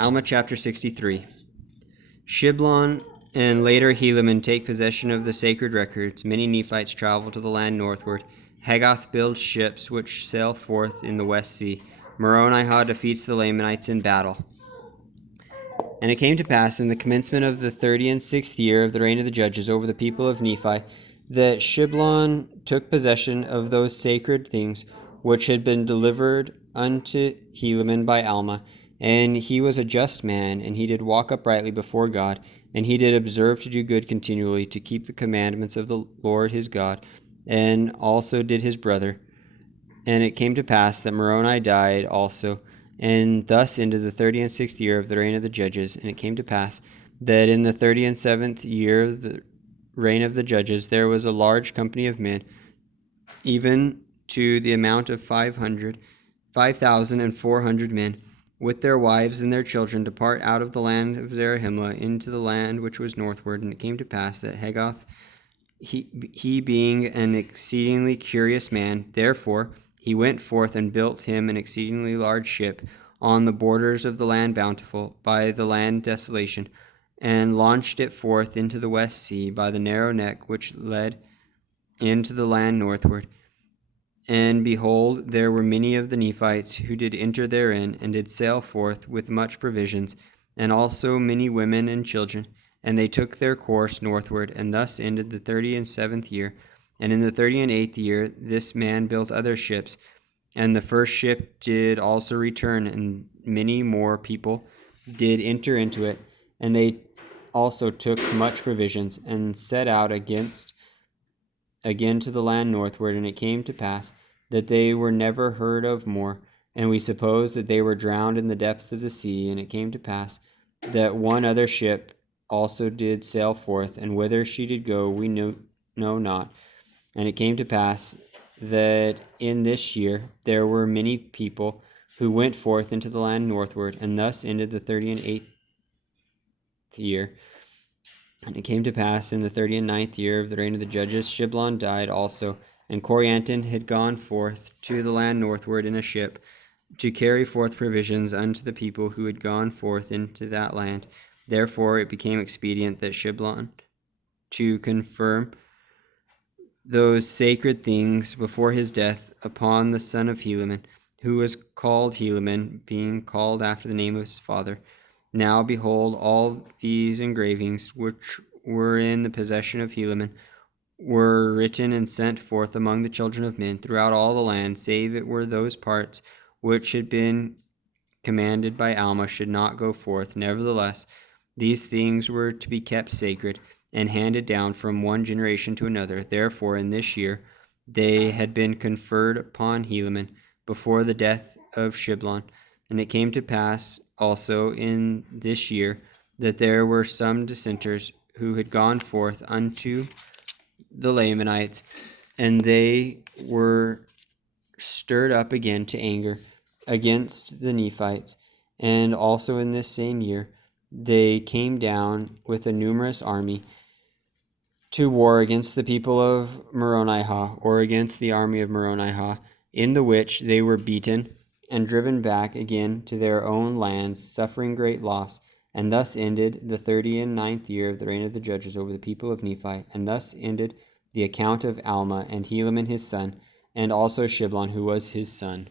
Alma chapter 63. Shiblon and later Helaman take possession of the sacred records. Many Nephites travel to the land northward. Haggoth builds ships which sail forth in the West Sea. Moronihah defeats the Lamanites in battle. And it came to pass in the commencement of the 36th year of the reign of the judges over the people of Nephi, that Shiblon took possession of those sacred things which had been delivered unto Helaman by Alma. And he was a just man, and he did walk uprightly before God, and he did observe to do good continually, to keep the commandments of the Lord his God, and also did his brother. And it came to pass that Moroni died also, and thus ended the 36th year of the reign of the judges. And it came to pass that in the 37th year of the reign of the judges there was a large company of men, even to the amount of 5,400 men, with their wives and their children, depart out of the land of Zarahemla into the land which was northward. And it came to pass that Haggoth, he being an exceedingly curious man, therefore he went forth and built him an exceedingly large ship on the borders of the land Bountiful, by the land Desolation, and launched it forth into the West Sea by the narrow neck which led into the land northward. And behold, there were many of the Nephites who did enter therein, and did sail forth with much provisions, and also many women and children. And they took their course northward, and thus ended the 37th year. And in the 38th year this man built other ships, and the first ship did also return, and many more people did enter into it. And they also took much provisions, and set out again to the land northward. And it came to pass that they were never heard of more, and we suppose that they were drowned in the depths of the sea. And it came to pass that one other ship also did sail forth, and whither she did go we know not. And it came to pass that in this year there were many people who went forth into the land northward, and thus ended the 38th year. And it came to pass in the 39th year of the reign of the judges, Shiblon died also, and Corianton had gone forth to the land northward in a ship, to carry forth provisions unto the people who had gone forth into that land. Therefore it became expedient that Shiblon, to confirm those sacred things before his death, upon the son of Helaman, who was called Helaman, being called after the name of his father. Now behold, all these engravings which were in the possession of Helaman were written and sent forth among the children of men throughout all the land, save it were those parts which had been commanded by Alma should not go forth. Nevertheless, these things were to be kept sacred, and handed down from one generation to another. Therefore in this year they had been conferred upon Helaman before the death of Shiblon. And it came to pass also in this year that there were some dissenters who had gone forth unto the Lamanites, and they were stirred up again to anger against the Nephites. And also in this same year they came down with a numerous army to war against the people of Moronihah, or against the army of Moronihah, in the which they were beaten and driven back again to their own lands, suffering great loss. And thus ended the 39th year of the reign of the judges over the people of Nephi. And thus ended the account of Alma, and Helaman his son, and also Shiblon, who was his son.